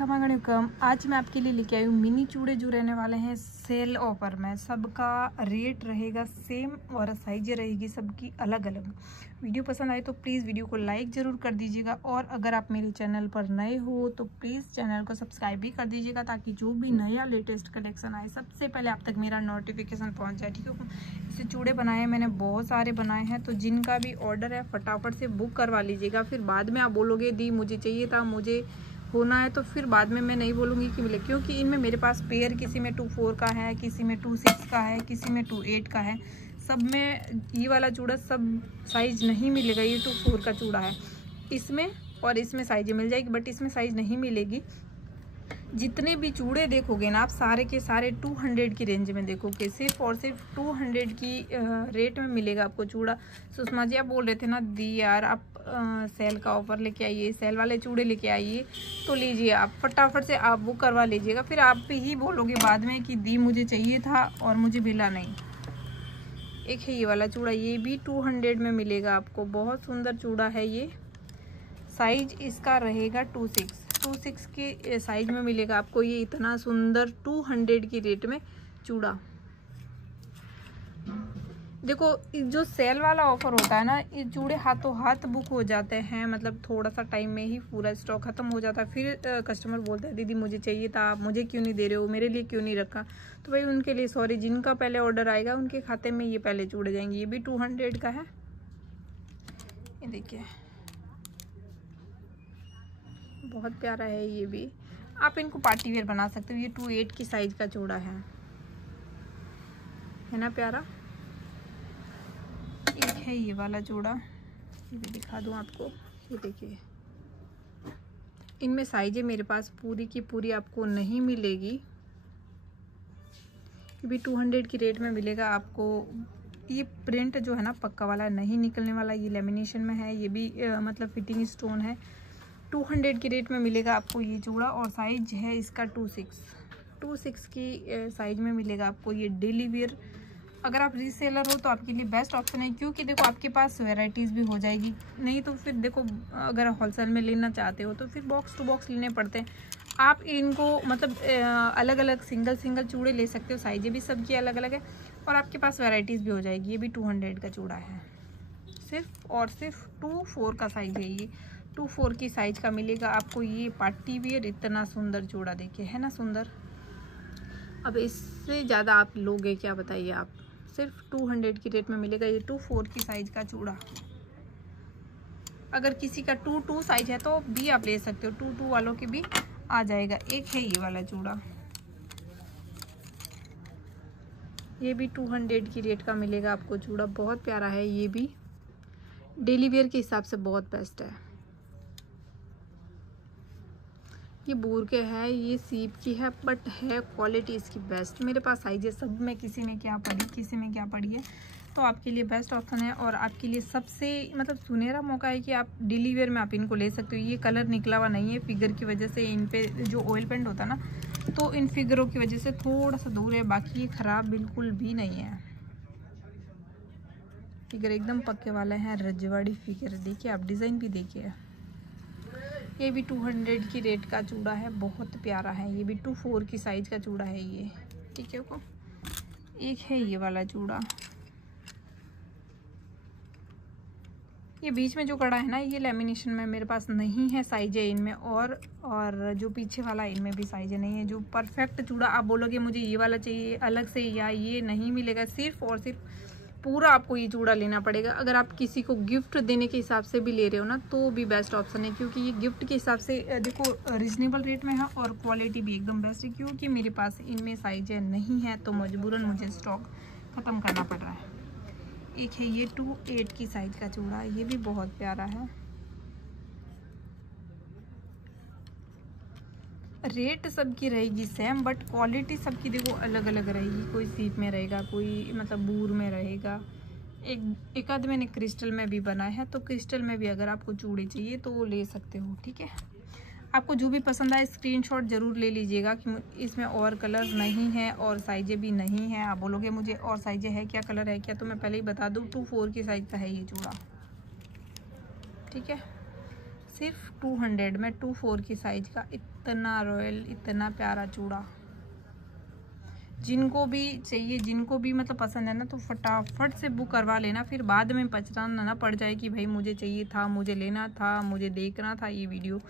अस्सलाम। आज मैं आपके लिए लेके आई हूँ मिनी चूड़े जो रहने वाले हैं सेल ऑफर में। सबका रेट रहेगा सेम और साइज रहेगी सबकी अलग अलग। वीडियो पसंद आए तो प्लीज़ वीडियो को लाइक ज़रूर कर दीजिएगा, और अगर आप मेरे चैनल पर नए हो तो प्लीज़ चैनल को सब्सक्राइब भी कर दीजिएगा, ताकि जो भी नया लेटेस्ट कलेक्शन आए सबसे पहले आप तक मेरा नोटिफिकेशन पहुँच जाए। ठीक है, इसे चूड़े बनाए मैंने बहुत सारे बनाए हैं, तो जिनका भी ऑर्डर है फटाफट से बुक करवा लीजिएगा। फिर बाद में आप बोलोगे दी मुझे चाहिए था, मुझे होना है, तो फिर बाद में मैं नहीं बोलूँगी कि मिले, क्योंकि इनमें मेरे पास पेयर किसी में 2-4 का है, किसी में 2-6 का है, किसी में 2-8 का है। सब में ये वाला चूड़ा सब साइज़ नहीं मिलेगा। ये 2-4 का चूड़ा है, इसमें और इसमें साइज़ मिल जाएगी, बट इसमें साइज़ नहीं मिलेगी। जितने भी चूड़े देखोगे ना आप सारे के सारे 200 की रेंज में देखोगे, सिर्फ और सिर्फ 200 की रेट में मिलेगा आपको चूड़ा। सुषमा जी आप बोल रहे थे ना दी यार आप सेल का ऑफर लेके आइए, सेल वाले चूड़े लेके आइए, तो लीजिए आप फटाफट से आप बुक करवा लीजिएगा। फिर आप ही बोलोगे बाद में कि दी मुझे चाहिए था और मुझे मिला नहीं। एक है ये वाला चूड़ा, ये भी 200 में मिलेगा आपको। बहुत सुंदर चूड़ा है ये। साइज इसका रहेगा 2-6 के साइज में मिलेगा आपको ये इतना सुंदर 200 की रेट में चूड़ा। देखो जो सेल वाला ऑफर होता है ना, ये चूड़े हाथों हाथ बुक हो जाते हैं, मतलब थोड़ा सा टाइम में ही पूरा स्टॉक खत्म हो जाता है। फिर कस्टमर बोलता है दीदी मुझे चाहिए था, आप मुझे क्यों नहीं दे रहे हो, मेरे लिए क्यों नहीं रखा। तो भाई उनके लिए सॉरी, जिनका पहले ऑर्डर आएगा उनके खाते में ये पहले चूड़े जाएंगे। ये भी 200 का है। ये देखिए बहुत प्यारा है ये भी। आप इनको पार्टी वेयर बना सकते हो। ये 2-8 की साइज का चूड़ा है ना प्यारा। एक है ये वाला चूड़ा, ये भी दिखा दूँ आपको। ये देखिए इनमें साइजें मेरे पास पूरी की पूरी आपको नहीं मिलेगी। ये भी 200 की रेट में मिलेगा आपको। ये प्रिंट जो है ना पक्का वाला नहीं निकलने वाला, ये लेमिनेशन में है। ये भी मतलब फिटिंग स्टोन है। 200 की रेट में मिलेगा आपको ये चूड़ा, और साइज है इसका 2-6 की साइज में मिलेगा आपको ये डेली वेयर। अगर आप रीसेलर हो तो आपके लिए बेस्ट ऑप्शन है, क्योंकि देखो आपके पास वैरायटीज़ भी हो जाएगी। नहीं तो फिर देखो अगर होलसेल में लेना चाहते हो तो फिर बॉक्स टू बॉक्स लेने पड़ते हैं। आप इनको मतलब अलग अलग सिंगल चूड़े ले सकते हो, साइजें भी सबकी अलग अलग है, और आपके पास वैरायटीज़ भी हो जाएगी। ये भी 200 का चूड़ा है, सिर्फ और सिर्फ 2-4 का साइज है। ये 2-4 की साइज का मिलेगा आपको ये पार्टी वेयर। इतना सुंदर चूड़ा देखिए, है ना सुंदर। अब इससे ज़्यादा आप लोगे क्या बताइए आप। सिर्फ 200 की रेट में मिलेगा ये 2-4 की साइज का चूड़ा। अगर किसी का 2-2 साइज है तो भी आप ले सकते हो, 2-2 वालों के भी आ जाएगा। एक है ये वाला चूड़ा, ये भी 200 की रेट का मिलेगा आपको चूड़ा। बहुत प्यारा है, ये भी डेली वेयर के हिसाब से बहुत बेस्ट है। ये बूर के है, ये सीप की है, बट है क्वालिटी इसकी बेस्ट। मेरे पास साइज है सब में, किसी में क्या पड़ी किसी में क्या पड़ी है, तो आपके लिए बेस्ट ऑप्शन है। और आपके लिए सबसे मतलब सुनहरा मौका है कि आप डेली वेयर में आप इनको ले सकते हो। ये कलर निकला हुआ नहीं है फिगर की वजह से। इन पे जो ऑयल पेंट होता है ना, तो इन फिगरों की वजह से थोड़ा सा दूर है, बाकी ये ख़राब बिल्कुल भी नहीं है। फिगर एकदम पक्के वाला है, रजवाड़ी फिगर। देखिए आप डिज़ाइन भी देखिए। ये भी 200 की रेट का चूड़ा है, बहुत प्यारा है। ये भी 2-4 की साइज का चूड़ा है ये। ठीक है को एक है ये वाला चूड़ा, ये बीच में जो कड़ा है ना ये लेमिनेशन में मेरे पास नहीं है, साइज है इनमें, और जो पीछे वाला इनमें भी साइज नहीं है। जो परफेक्ट चूड़ा आप बोलोगे मुझे ये वाला चाहिए अलग से, या ये नहीं मिलेगा। सिर्फ और सिर्फ पूरा आपको ये चूड़ा लेना पड़ेगा। अगर आप किसी को गिफ्ट देने के हिसाब से भी ले रहे हो ना, तो भी बेस्ट ऑप्शन है, क्योंकि ये गिफ्ट के हिसाब से देखो रिजनेबल रेट में है, और क्वालिटी भी एकदम बेस्ट है। क्योंकि मेरे पास इनमें साइज नहीं है तो मजबूरन मुझे स्टॉक ख़त्म करना पड़ रहा है। एक है ये 2-8 की साइज का चूड़ा, ये भी बहुत प्यारा है। रेट सबकी रहेगी सेम, बट क्वालिटी सबकी देखो अलग अलग रहेगी। कोई सीप में रहेगा, कोई मतलब बूर में रहेगा। एक आध मैंने क्रिस्टल में भी बनाया है, तो क्रिस्टल में भी अगर आपको चूड़े चाहिए तो वो ले सकते हो। ठीक है, आपको जो भी पसंद आए स्क्रीनशॉट ज़रूर ले लीजिएगा कि इसमें और कलर नहीं है और साइजें भी नहीं है। आप बोलोगे मुझे और साइजें है क्या, कलर है क्या, तो मैं पहले ही बता दूँ 2-4 की साइज का है ये चूड़ा। ठीक है, सिर्फ 200 में 24 की साइज का। इतना रॉयल, इतना प्यारा चूड़ा। जिनको भी चाहिए, जिनको भी मतलब पसंद है ना, तो फटाफट से बुक करवा लेना, फिर बाद में पछताना ना पड़ जाए कि भाई मुझे चाहिए था, मुझे लेना था, मुझे देखना था ये वीडियो।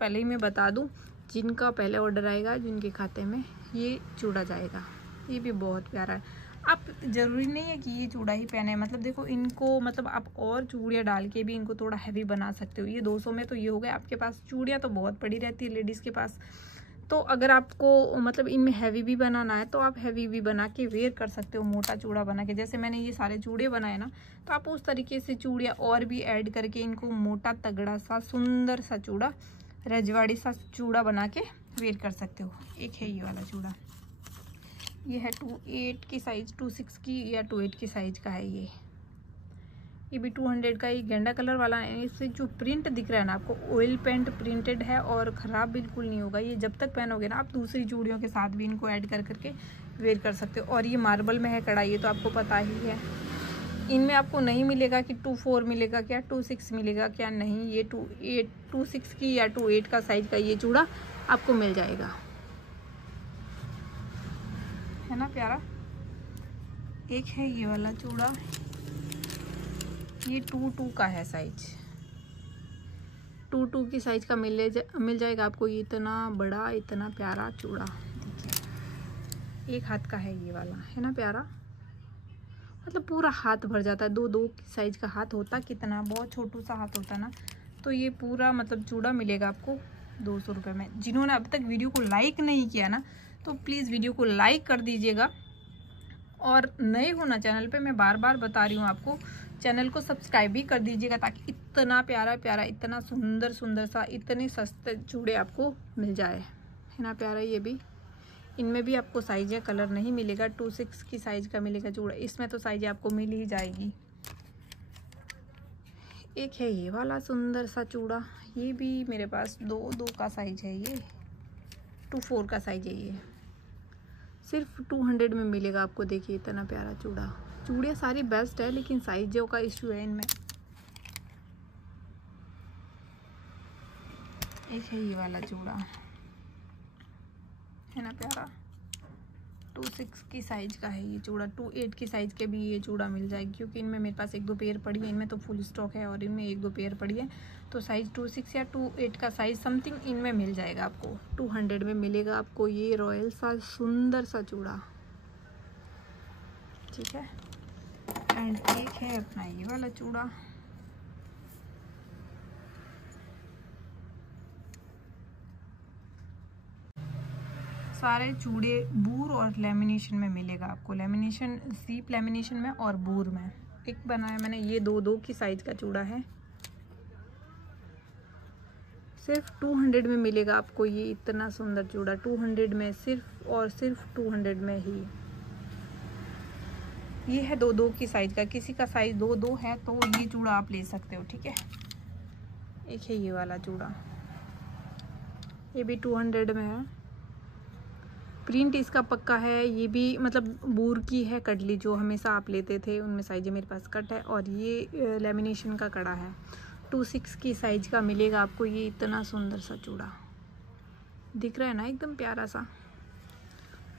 पहले ही मैं बता दूं, जिनका पहले ऑर्डर आएगा, जिनके खाते में ये चूड़ा जाएगा। ये भी बहुत प्यारा है। आप ज़रूरी नहीं है कि ये चूड़ा ही पहने, मतलब देखो इनको, मतलब आप और चूड़ियाँ डाल के भी इनको थोड़ा हैवी बना सकते हो। ये 200 में तो ये हो गया। आपके पास चूड़ियाँ तो बहुत पड़ी रहती है लेडीज़ के पास, तो अगर आपको मतलब इनमें हैवी भी बनाना है तो आप हैवी भी बना के वेयर कर सकते हो, मोटा चूड़ा बना के। जैसे मैंने ये सारे चूड़े बनाए ना, तो आप उस तरीके से चूड़ियाँ और भी ऐड करके इनको मोटा तगड़ा सा सुंदर सा चूड़ा, रजवाड़ी सा चूड़ा बना के वेयर कर सकते हो। एक है ये वाला चूड़ा, ये है 28 की साइज, 26 की या 28 की साइज का है ये भी 200 का। ये गेंडा कलर वाला है। इससे जो प्रिंट दिख रहा है ना आपको, ऑयल पेंट प्रिंटेड है और ख़राब बिल्कुल नहीं होगा। ये जब तक पहनोगे ना, आप दूसरी चूड़ियों के साथ भी इनको ऐड कर करके वेयर कर सकते हो। और ये मार्बल में है कढ़ाई, ये तो आपको पता ही है। इनमें आपको नहीं मिलेगा कि 24 मिलेगा क्या, 26 मिलेगा क्या, नहीं। ये 26 की या 28 का साइज का ये चूड़ा आपको मिल जाएगा, है ना प्यारा। एक है ये वाला चूड़ा, ये 22 का है साइज, 22 की साइज का मिल जाएगा आपको। ये इतना बड़ा, इतना प्यारा चूड़ा, देखिए। एक हाथ का है ये वाला, है ना प्यारा। मतलब पूरा हाथ भर जाता है। 2 की साइज का हाथ होता कितना, बहुत छोटू सा हाथ होता ना। तो ये पूरा मतलब चूड़ा मिलेगा आपको 200 रुपये में। जिन्होंने अब तक वीडियो को लाइक नहीं किया ना, तो प्लीज़ वीडियो को लाइक कर दीजिएगा। और नए हो ना चैनल पे, मैं बार बार बता रही हूँ आपको, चैनल को सब्सक्राइब भी कर दीजिएगा, ताकि इतना प्यारा प्यारा, इतना सुंदर सुंदर सा, इतने सस्ते चूड़े आपको मिल जाए, है ना प्यारा। ये भी, इनमें भी आपको साइज या कलर नहीं मिलेगा। 26 की साइज का मिलेगा चूड़ा, इसमें तो साइज आपको मिल ही जाएगी। एक है ये वाला सुंदर सा चूड़ा, ये भी मेरे पास 2 का साइज है। ये 24 का साइज है। ये सिर्फ 200 में मिलेगा आपको। देखिए इतना प्यारा चूड़ा। चूड़ियाँ सारी बेस्ट है, लेकिन साइजों का इश्यू है इनमें। एक है ये वाला चूड़ा, है ना प्यारा। 26 की साइज का है ये चूड़ा। 28 की साइज के भी ये चूड़ा मिल जाएगी, क्योंकि इनमें मेरे पास 1-2 पेयर पड़ी है। इनमें तो फुल स्टॉक है और इनमें 1-2 पेयर पड़ी है। तो साइज 26 या 28 का साइज समथिंग इनमें मिल जाएगा आपको। 200 में मिलेगा आपको ये रॉयल सा सुंदर सा चूड़ा, ठीक है। एंड एक है अपना ये वाला चूड़ा, सारे चूड़े बूर और लेमिनेशन में मिलेगा आपको। लेमिनेशन, सीप लेमिनेशन में और बूर में। एक बनाया मैंने, ये 2 की साइज का चूड़ा है। सिर्फ 200 में मिलेगा आपको ये इतना सुंदर चूड़ा। 200 में, सिर्फ और सिर्फ 200 में ही। ये है 2 की साइज का। किसी का साइज 2 है तो ये चूड़ा आप ले सकते हो, ठीक है। एक है ये वाला चूड़ा, ये भी 200 में है। प्रिंट इसका पक्का है। ये भी मतलब बूर की है कटली, जो हमेशा आप लेते थे, उनमें साइज मेरे पास कट है। और ये लेमिनेशन का कड़ा है। 26 की साइज का मिलेगा आपको ये इतना सुंदर सा चूड़ा। दिख रहा है ना, एकदम प्यारा सा।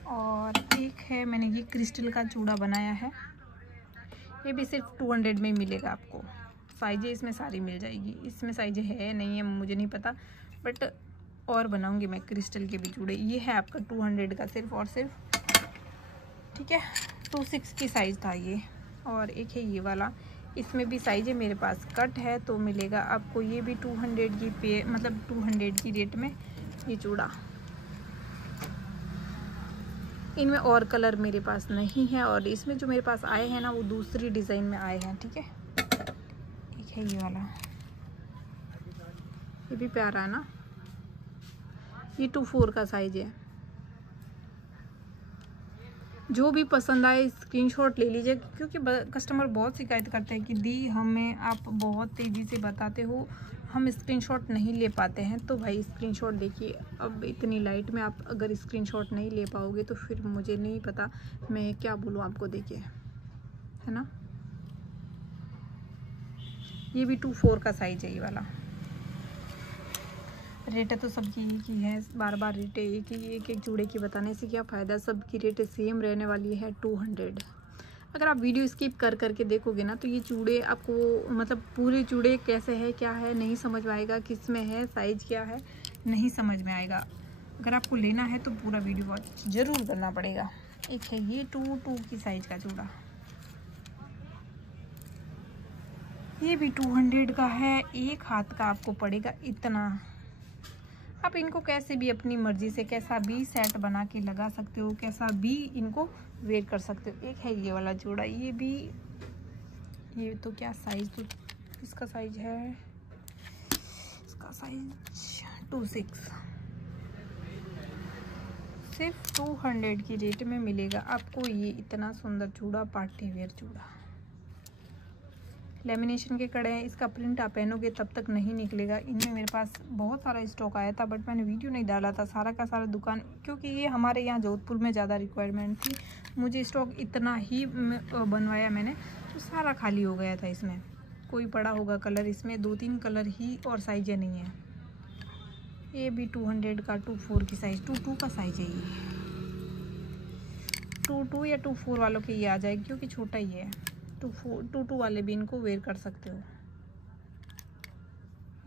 और एक है, मैंने ये क्रिस्टल का चूड़ा बनाया है। ये भी सिर्फ 200 में मिलेगा आपको। साइजें इसमें सारी मिल जाएगी। इसमें साइजें है नहीं है मुझे नहीं पता, बट और बनाऊंगी मैं क्रिस्टल के भी चूड़े। ये है आपका 200 का सिर्फ और सिर्फ, ठीक है। 26 की साइज था ये। और एक है ये वाला, इसमें भी साइजें मेरे पास कट है, तो मिलेगा आपको ये भी 200 की पे, मतलब 200 की रेट में ये चूड़ा। इनमें और कलर मेरे पास नहीं है, और इसमें जो मेरे पास आए हैं ना, वो दूसरी डिज़ाइन में आए हैं, ठीक है। एक है ये वाला, ये भी प्यारा है ना। ये 24 का साइज है। जो भी पसंद आए स्क्रीनशॉट ले लीजिए, क्योंकि कस्टमर बहुत शिकायत करते हैं कि दी हमें आप बहुत तेज़ी से बताते हो, हम स्क्रीनशॉट नहीं ले पाते हैं। तो भाई स्क्रीनशॉट देखिए, अब इतनी लाइट में आप अगर स्क्रीनशॉट नहीं ले पाओगे तो फिर मुझे नहीं पता मैं क्या बोलूँ आपको। देखिए, है ना। ये भी 24 का साइज है ये वाला। रेट तो सबकी एक ही है, बार बार रेट एक एक चूड़े की बताने से क्या फ़ायदा। सबकी रेट सेम रहने वाली है 200। अगर आप वीडियो स्किप कर करके देखोगे ना तो ये चूड़े आपको मतलब पूरे चूड़े कैसे है क्या है नहीं समझ में आएगा, किस में है, साइज़ क्या है नहीं समझ में आएगा। अगर आपको लेना है तो पूरा वीडियो वॉच ज़रूर करना पड़ेगा। एक है ये 2 की साइज़ का चूड़ा, ये भी 200 का है। एक हाथ का आपको पड़ेगा इतना। आप इनको कैसे भी अपनी मर्जी से कैसा भी सेट बना के लगा सकते हो, कैसा भी इनको वेयर कर सकते हो। एक है ये वाला चूड़ा, ये भी, ये तो क्या साइज, तो इसका साइज है, इसका साइज 26। सिर्फ 200 की रेट में मिलेगा आपको ये इतना सुंदर चूड़ा, पार्टी वेयर चूड़ा। लेमिनेशन के कड़े हैं, इसका प्रिंट आप पहनोगे तब तक नहीं निकलेगा। इनमें मेरे पास बहुत सारा स्टॉक आया था बट मैंने वीडियो नहीं डाला था, सारा का सारा दुकान, क्योंकि ये हमारे यहाँ जोधपुर में ज़्यादा रिक्वायरमेंट थी। मुझे स्टॉक इतना ही बनवाया मैंने तो सारा खाली हो गया था। इसमें कोई पड़ा होगा कलर, इसमें 2-3 कलर ही और साइजें नहीं है। ये भी 200 का 24 की साइज़, 22 का साइज़ है ये। 22 या 24 वालों के ये आ जाएगी क्योंकि छोटा ही है। 22 वाले भी इनको वेयर कर सकते हो।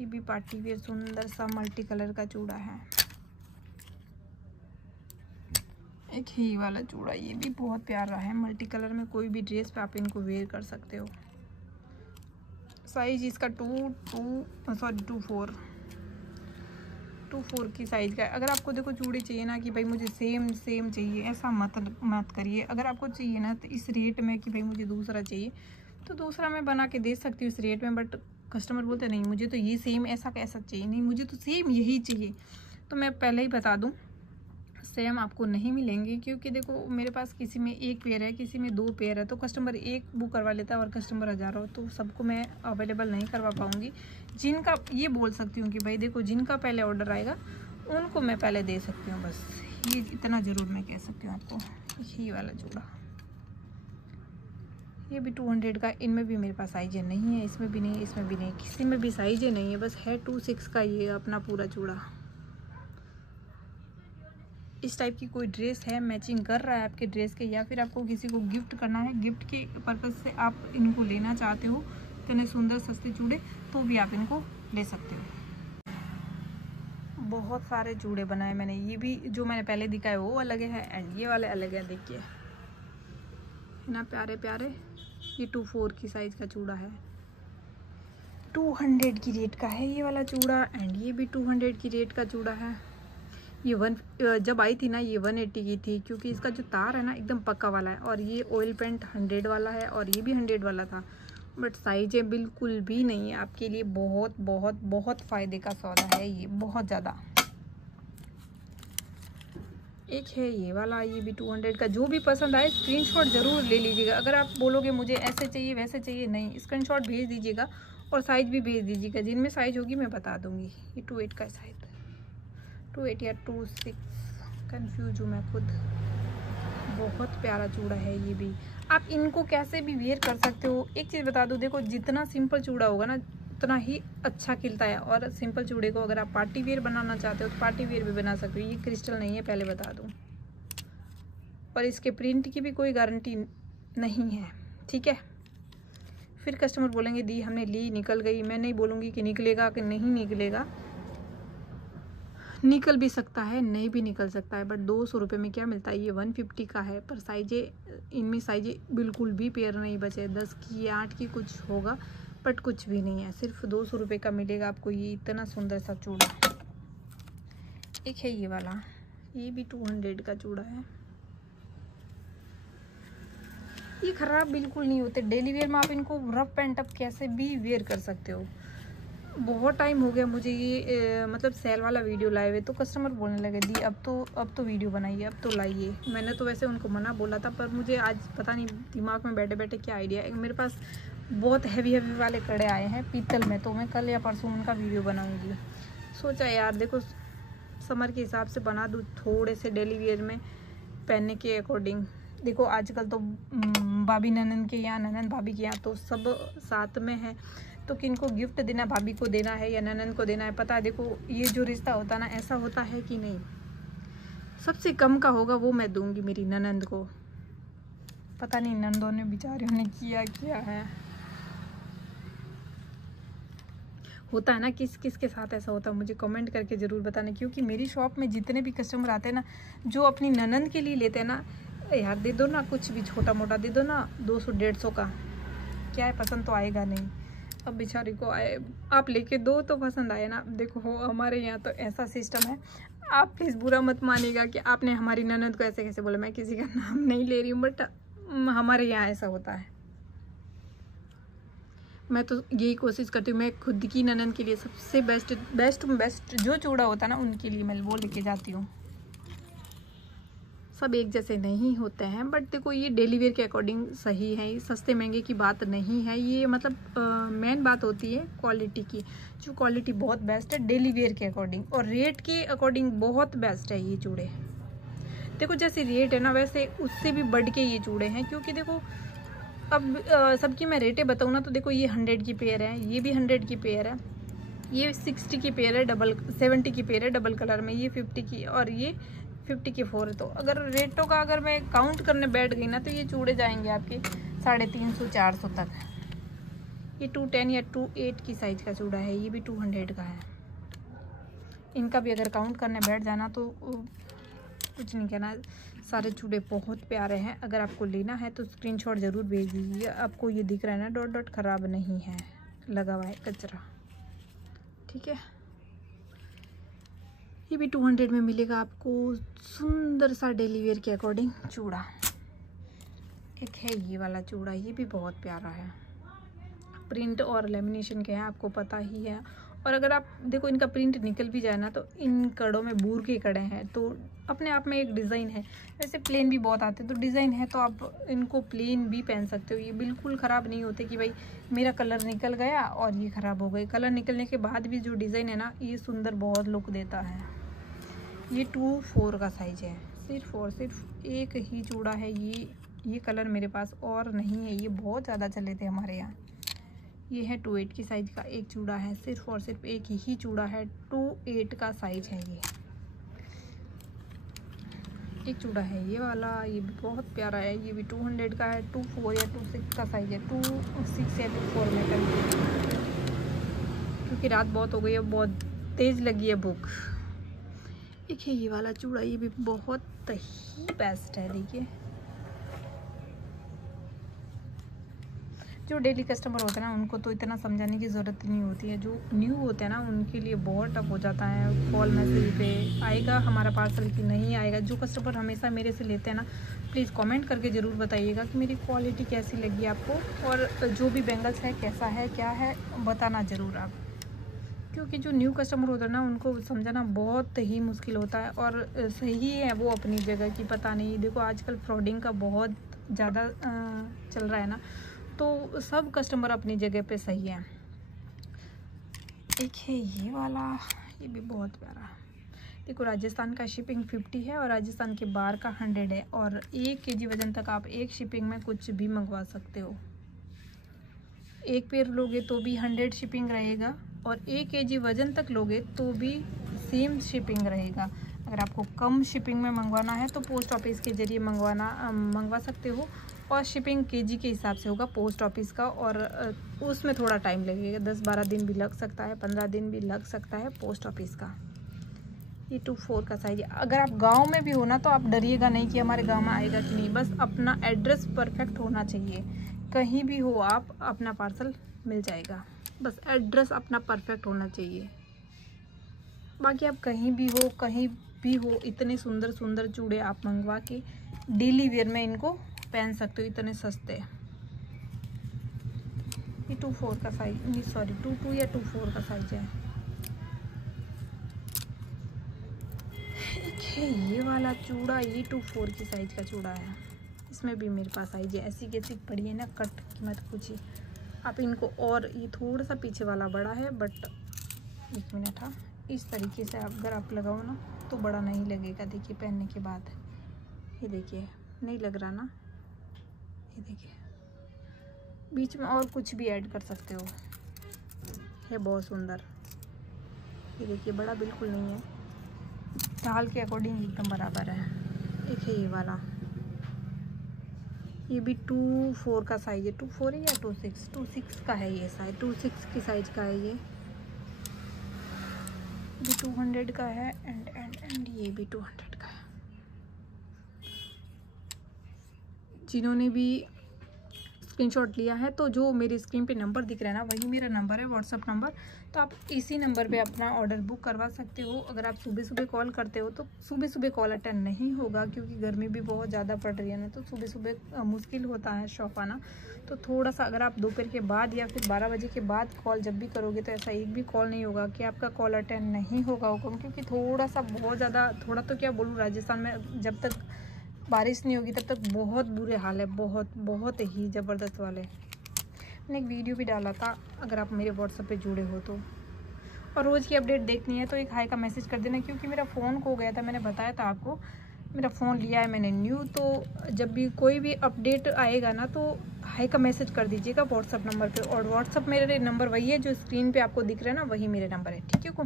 ये भी पार्टी वेयर सुंदर सा मल्टी कलर का चूड़ा है। एक ही वाला चूड़ा, ये भी बहुत प्यारा है, मल्टी कलर में कोई भी ड्रेस पे आप इनको वेयर कर सकते हो। साइज इसका 24 की साइज़ का है। अगर आपको देखो चूड़े चाहिए ना कि भाई मुझे सेम चाहिए, ऐसा मत करिए। अगर आपको चाहिए ना तो इस रेट में कि भाई मुझे दूसरा चाहिए तो दूसरा मैं बना के दे सकती हूँ इस रेट में। बट कस्टमर बोलते नहीं मुझे तो ये सेम ऐसा कैसा चाहिए, नहीं मुझे तो सेम यही चाहिए। तो मैं पहले ही बता दूँ सेम आपको नहीं मिलेंगे, क्योंकि देखो मेरे पास किसी में 1 पेयर है, किसी में 2 पेयर है, तो कस्टमर 1 बुक करवा लेता है और कस्टमर हज़ारों, तो सबको मैं अवेलेबल नहीं करवा पाऊँगी। जिनका ये बोल सकती हूँ कि भाई देखो जिनका पहले ऑर्डर आएगा उनको मैं पहले दे सकती हूँ, बस ये इतना ज़रूर मैं कह सकती हूँ आपको। यही वाला चूड़ा, ये भी 200 का। इनमें भी मेरे पास साइज़ें नहीं है, इसमें भी नहीं, इसमें भी नहीं, किसी में भी साइज़ें नहीं है, बस है 26 का ये अपना पूरा चूड़ा। इस टाइप की कोई ड्रेस है मैचिंग कर रहा है आपके ड्रेस के, या फिर आपको किसी को गिफ्ट करना है, गिफ्ट के पर्पज़ से आप इनको लेना चाहते हो इतने सुंदर सस्ते चूड़े, तो भी आप इनको ले सकते हो। बहुत सारे चूड़े बनाए मैंने, ये भी जो मैंने पहले दिखाए वो अलग है एंड ये वाले अलग है। देखिए इतना प्यारे प्यारे। ये 24 की साइज़ का चूड़ा है, 200 की रेट का है ये वाला चूड़ा। एंड ये भी 200 की रेट का चूड़ा है। ये जब आई थी ना ये 180 की थी, क्योंकि इसका जो तार है ना एकदम पक्का वाला है, और ये ऑयल पेंट 100 वाला है और ये भी 100 वाला था। बट साइजें बिल्कुल भी नहीं है, आपके लिए बहुत बहुत बहुत फ़ायदे का सौदा है ये, बहुत ज़्यादा। एक है ये वाला, ये भी 200 का। जो भी पसंद आए स्क्रीनशॉट ज़रूर ले लीजिएगा। अगर आप बोलोगे मुझे ऐसे चाहिए वैसे चाहिए, नहीं, स्क्रीनशॉट भेज दीजिएगा और साइज़ भी भेज दीजिएगा। जिनमें साइज़ होगी मैं बता दूँगी। ये 28 का साइज़, 28 या 26 कंफ्यूज हूँ मैं खुद। बहुत प्यारा चूड़ा है ये भी, आप इनको कैसे भी वेयर कर सकते हो। एक चीज़ बता दो, देखो जितना सिंपल चूड़ा होगा ना उतना ही अच्छा खिलता है, और सिंपल चूड़े को अगर आप पार्टी वेयर बनाना चाहते हो तो पार्टी वेयर भी बना सकते हो। ये क्रिस्टल नहीं है, पहले बता दूँ, और इसके प्रिंट की भी कोई गारंटी नहीं है, ठीक है। फिर कस्टमर बोलेंगे दी हमने ली निकल गई, मैं नहीं बोलूँगी कि निकलेगा कि नहीं निकलेगा, निकल भी सकता है नहीं भी निकल सकता है, बट 200 रुपये में क्या मिलता है। ये 150 का है, पर साइजें इनमें साइजें बिल्कुल भी पेयर नहीं बचे, 10 की 8 की कुछ होगा, बट कुछ भी नहीं है। सिर्फ 200 रुपये का मिलेगा आपको ये इतना सुंदर सा चूड़ा। एक है ये वाला, ये भी 200 का चूड़ा है। ये ख़राब बिल्कुल नहीं होते, डेली वेयर में आप इनको रफ एंड टफ कैसे भी वेयर कर सकते हो। बहुत टाइम हो गया मुझे ये मतलब सेल वाला वीडियो लाए हुए, तो कस्टमर बोलने लगे दी अब तो वीडियो बनाइए, अब तो लाइए। मैंने तो वैसे उनको मना बोला था, पर मुझे आज पता नहीं दिमाग में बैठे बैठे क्या आइडिया है, मेरे पास बहुत हैवी वाले कड़े आए हैं पीतल में, तो मैं कल या परसों उनका वीडियो बनाऊँगी। सोचा यार देखो समर के हिसाब से बना दूँ थोड़े से डेली वेयर में पहनने के अकॉर्डिंग। देखो आजकल तो भाभी ननद के यहाँ, ननद भाभी के यहाँ तो सब साथ में है, तो किनको गिफ्ट देना, भाभी को देना है या ननंद को देना है, पता है देखो ये जो रिश्ता होता है ना, ऐसा होता है कि नहीं, सबसे कम का होगा वो मैं दूंगी मेरी ननंद को। पता नहीं नंदों ने बेचारियों ने किया है। होता है ना किस किस के साथ ऐसा होता है, मुझे कमेंट करके ज़रूर बताना, क्योंकि मेरी शॉप में जितने भी कस्टमर आते हैं ना, जो अपनी ननंद के लिए लेते हैं ना, यार दे दो ना कुछ भी छोटा मोटा दे दो ना, 200-150 का, क्या है पसंद तो आएगा नहीं। अब बेचारी को आए, आप लेके दो तो पसंद आए ना। देखो हो हमारे यहाँ तो ऐसा सिस्टम है, आप प्लीज़ बुरा मत मानिएगा कि आपने हमारी ननंद को ऐसे कैसे बोला, मैं किसी का नाम नहीं ले रही हूँ, बट हमारे यहाँ ऐसा होता है। मैं तो यही कोशिश करती हूँ, मैं खुद की ननंद के लिए सबसे बेस्ट जो चूड़ा होता है ना, उनके लिए मैं वो लेके जाती हूँ। सब एक जैसे नहीं होते हैं, बट देखो ये डेली वेयर के अकॉर्डिंग सही है, ये सस्ते महंगे की बात नहीं है, ये मतलब मेन बात होती है क्वालिटी की। जो क्वालिटी बहुत बेस्ट है डेली वेयर के अकॉर्डिंग, और रेट के अकॉर्डिंग बहुत बेस्ट है ये चूड़े। देखो जैसे रेट है ना, वैसे उससे भी बढ़ के ये चूड़े हैं, क्योंकि देखो अब सबकी मैं रेटें बताऊँ ना, तो देखो ये 100 की पेयर है, ये भी 100 की पेयर है, ये 60 की पेयर है, 70 की पेयर है डबल कलर में, ये 50 की, और ये 50 की 4 है। तो अगर रेटों का अगर मैं काउंट करने बैठ गई ना, तो ये चूड़े जाएंगे आपके 350-400 तक। ये 210 या 28 की साइज का चूड़ा है, ये भी 200 का है। इनका भी अगर काउंट करने बैठ जाना तो कुछ नहीं कहना, सारे चूड़े बहुत प्यारे हैं। अगर आपको लेना है तो स्क्रीनशॉट ज़रूर भेज दीजिए। आपको ये दिख रहा है ना डॉट डॉट, ख़राब नहीं है, लगा हुआ है कचरा, ठीक है। ये भी 200 में मिलेगा आपको, सुंदर सा डेली वेयर के अकॉर्डिंग चूड़ा। एक है ये वाला चूड़ा, ये भी बहुत प्यारा है, प्रिंट और लेमिनेशन के हैं, आपको पता ही है। और अगर आप देखो इनका प्रिंट निकल भी जाए ना, तो इन कड़ों में बूर के कड़े हैं, तो अपने आप में एक डिज़ाइन है। वैसे प्लेन भी बहुत आते हैं, तो डिज़ाइन है तो आप इनको प्लेन भी पहन सकते हो, ये बिल्कुल ख़राब नहीं होते कि भाई मेरा कलर निकल गया और ये ख़राब हो गई। कलर निकलने के बाद भी जो डिज़ाइन है ना, ये सुंदर बहुत लुक देता है। ये 2-4 का साइज़ है, सिर्फ एक ही चूड़ा है ये कलर मेरे पास और नहीं है, ये बहुत ज़्यादा चले थे हमारे यहाँ। ये है 2-8 की साइज़ का एक चूड़ा है, सिर्फ एक ही चूड़ा है, 2-8 का साइज़ है ये। एक चूड़ा है ये वाला, ये भी बहुत प्यारा है, ये भी 200 का है, 2-4 या 2-6 का साइज़ है, 2-6 या 2-4 में कर, क्योंकि रात बहुत हो गई है, बहुत तेज़ लगी है भूख। एक है ये वाला चूड़ा, ये भी बहुत ही बेस्ट है। देखिए जो डेली कस्टमर होते हैं ना, उनको तो इतना समझाने की ज़रूरत ही नहीं होती है, जो न्यू होते हैं ना उनके लिए बहुत टफ हो जाता है। कॉल मैसेज पे आएगा हमारा पार्सल कि नहीं आएगा। जो कस्टमर हमेशा मेरे से लेते हैं ना, प्लीज़ कमेंट करके ज़रूर बताइएगा कि मेरी क्वालिटी कैसी लगी आपको, और जो भी बैंगल्स है कैसा है क्या है बताना ज़रूर आप, क्योंकि जो न्यू कस्टमर होता है ना उनको समझाना बहुत ही मुश्किल होता है। और सही है वो अपनी जगह की, पता नहीं देखो आजकल फ्रॉडिंग का बहुत ज़्यादा चल रहा है ना, तो सब कस्टमर अपनी जगह पे सही है। एक है ये वाला, ये भी बहुत प्यारा है। देखो राजस्थान का शिपिंग 50 है और राजस्थान के बाहर का 100 है, और 1 kg वज़न तक आप एक शिपिंग में कुछ भी मंगवा सकते हो। एक पेयर लोगे तो भी 100 शिपिंग रहेगा, और 1 kg वज़न तक लोगे तो भी सेम शिपिंग रहेगा। अगर आपको कम शिपिंग में मंगवाना है तो पोस्ट ऑफिस के ज़रिए मंगवा सकते हो, और शिपिंग केजी के हिसाब से होगा पोस्ट ऑफिस का, और उसमें थोड़ा टाइम लगेगा, 10-12 दिन भी लग सकता है, 15 दिन भी लग सकता है पोस्ट ऑफिस का। ये 2-4 का साइज है। अगर आप गांव में भी हो ना, तो आप डरिएगा नहीं कि हमारे गांव में आएगा कि नहीं, बस अपना एड्रेस परफेक्ट होना चाहिए। कहीं भी हो आप, अपना पार्सल मिल जाएगा, बस एड्रेस अपना परफेक्ट होना चाहिए। बाकी आप कहीं भी हो इतने सुंदर सुंदर चूड़े आप मंगवा के डेली वेयर में इनको पहन सकते हो, इतने सस्ते। ये 2-4 का साइज, नहीं सॉरी 2-2 या 2-4 का साइज है। एक है ये वाला चूड़ा, ये 2-4 की साइज का चूड़ा है, इसमें भी मेरे पास साइज है। ऐसी कैसी पड़ी है ना कट की मत पूछिए आप इनको, और ये थोड़ा सा पीछे वाला बड़ा है, बट 1 मिनट। हाँ इस तरीके से अगर आप लगाओ ना तो बड़ा नहीं लगेगा। देखिए पहनने के बाद, ये देखिए नहीं लग रहा ना, ये देखिए बीच में और कुछ भी ऐड कर सकते हो। है बहुत सुंदर। ये देखिए बड़ा बिल्कुल नहीं है, ढाल के अकॉर्डिंग एकदम बराबर है। एक है ये वाला, ये भी 2-4 का साइज है। 2-4 है या 2-6? 2-6 का है ये साइज, 2-6 की साइज का है ये भी 200 का है। एंड ये भी 200 का है। जिन्होंने भी स्क्रीनशॉट लिया है तो जो मेरी स्क्रीन पे नंबर दिख रहा है ना, वही मेरा नंबर है, व्हाट्सअप नंबर। तो आप इसी नंबर पे अपना ऑर्डर बुक करवा सकते हो। अगर आप सुबह सुबह कॉल करते हो तो सुबह सुबह कॉल अटेंड नहीं होगा, क्योंकि गर्मी भी बहुत ज़्यादा पड़ रही है ना, तो सुबह सुबह मुश्किल होता है शॉप आना। तो थोड़ा सा अगर आप दोपहर के बाद या फिर 12 बजे के बाद कॉल जब भी करोगे तो ऐसा एक भी कॉल नहीं होगा कि आपका कॉल अटेंड नहीं होगा हुक्म, क्योंकि थोड़ा सा बहुत ज़्यादा, थोड़ा तो क्या बोलूँ, राजस्थान में जब तक बारिश नहीं होगी तब तक बहुत बुरे हाल है, बहुत ही ज़बरदस्त वाले। मैंने एक वीडियो भी डाला था, अगर आप मेरे व्हाट्सएप पे जुड़े हो तो। और रोज़ की अपडेट देखनी है तो एक हाई का मैसेज कर देना, क्योंकि मेरा फ़ोन खो गया था, मैंने बताया था आपको। मेरा फ़ोन लिया है मैंने न्यू, तो जब भी कोई भी अपडेट आएगा ना तो हाई का मैसेज कर दीजिएगा व्हाट्सअप नंबर पे। और व्हाट्सअप मेरे नंबर वही है जो स्क्रीन पे आपको दिख रहा है ना, वही मेरे नंबर है। ठीक है को